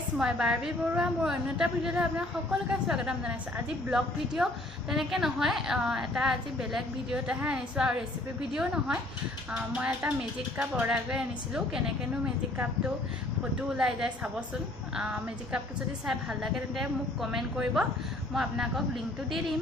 guys মই Barbie Barua মোৰ অন্যটা ভিডিঅ'তে আপোনাক সকলোকে স্বাগতম জনাইছো আজি ব্লগ ভিডিঅ' তেনেকে নহয় এটা আজি বেলেগ ভিডিঅ'তেহে আনিছো আৰু ৰেচিপি ভিডিঅ' নহয় মই এটা মেজিক কাপ অৰ্ডাৰ কৰি আনিছিলো কেনেকেনো মেজিক কাপটো ফটো ওলাই যায় চাবচোন মেজিক কাপটো যদি চাই ভাল লাগে তেন্তে মোক কমেন্ট কৰিব মই আপোনাকক লিংকটো দি দিম